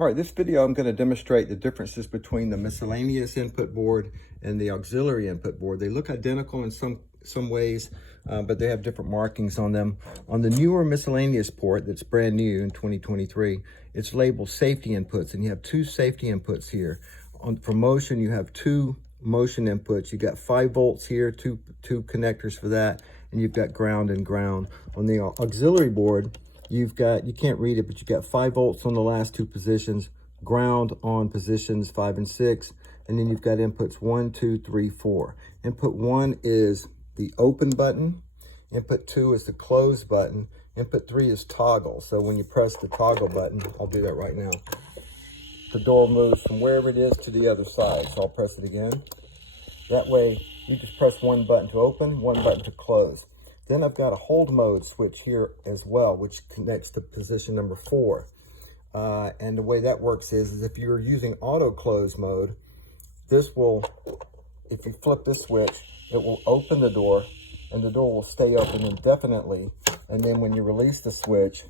All right, this video I'm going to demonstrate the differences between the miscellaneous input board and the auxiliary input board. They look identical in some ways, but they have different markings on them. On the newer miscellaneous port that's brand new in 2023, it's labeled safety inputs, and you have two safety inputs here. For motion, you have two motion inputs. You got 5 volts here, two connectors for that, and you've got ground and ground. On the auxiliary board, you've got, you can't read it, but you've got 5 volts on the last two positions, ground on positions 5 and 6, and then you've got inputs 1, 2, 3, 4. Input 1 is the open button, input 2 is the close button, input 3 is toggle. So when you press the toggle button, I'll do that right now, the door moves from wherever it is to the other side. So I'll press it again. That way you just press one button to open, one button to close. Then I've got a hold mode switch here as well, which connects to position number 4. And the way that works is if you're using auto close mode, this will, if you flip this switch, it will open the door and the door will stay open indefinitely. And then when you release the switch,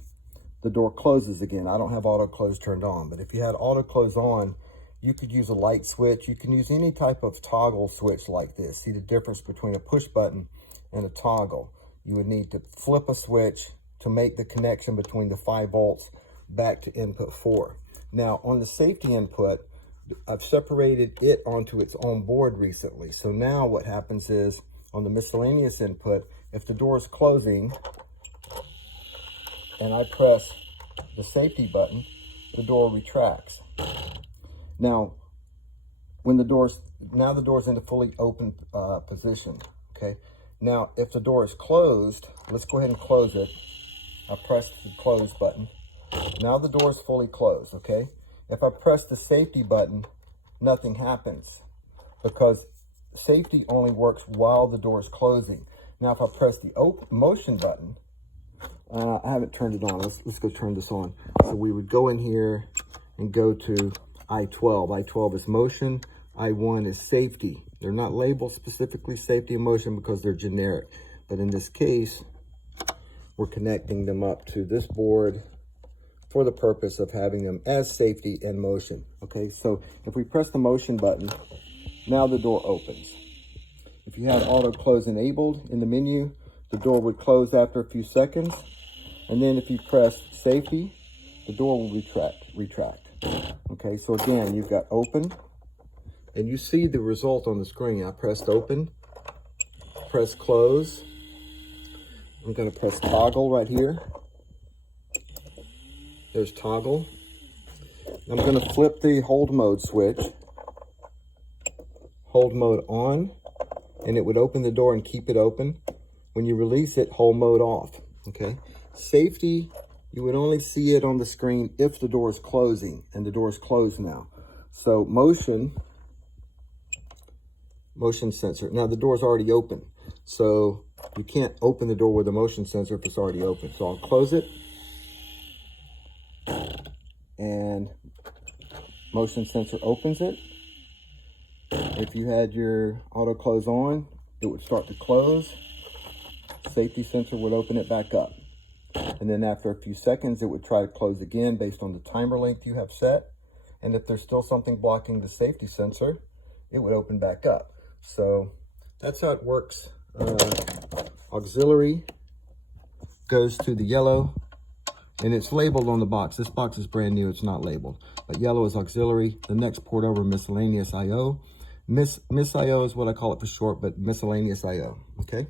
the door closes again. I don't have auto close turned on, but if you had auto close on, you could use a light switch. You can use any type of toggle switch like this. See the difference between a push button and a toggle. You would need to flip a switch to make the connection between the 5 volts back to input 4. Now on the safety input, I've separated it onto its own board recently. So now what happens is on the miscellaneous input, if the door is closing and I press the safety button, the door retracts. Now, when the door's in the fully open position, okay? Now, if the door is closed, let's go ahead and close it. I pressed the close button. Now the door is fully closed, okay? If I press the safety button, nothing happens because safety only works while the door is closing. Now, if I press the motion button, I haven't turned it on. Let's go turn this on. So we would go in here and go to I12. I12 is motion. I1 is safety. They're not labeled specifically safety and motion because they're generic. But in this case, we're connecting them up to this board for the purpose of having them as safety and motion. Okay, so if we press the motion button, now the door opens. If you had auto close enabled in the menu, the door would close after a few seconds. And then if you press safety, the door will retract. Okay, so again, you've got open, and you see the result on the screen. I pressed open, press close. I'm going to press toggle right here. There's toggle. I'm going to flip the hold mode switch. Hold mode on, and it would open the door and keep it open. When you release it, hold mode off. Okay. Safety, you would only see it on the screen if the door is closing, and the door is closed now. So motion sensor. Now the door is already open, so you can't open the door with a motion sensor if it's already open. So I'll close it, and motion sensor opens it. If you had your auto close on, it would start to close. Safety sensor would open it back up. And then after a few seconds, it would try to close again based on the timer length you have set. And if there's still something blocking the safety sensor, it would open back up. So that's how it works. Auxiliary goes to the yellow, and it's labeled on the box. This box is brand new, it's not labeled. But yellow is auxiliary. The next port over, miscellaneous IO. MISCIO is what I call it for short, but miscellaneous IO, okay?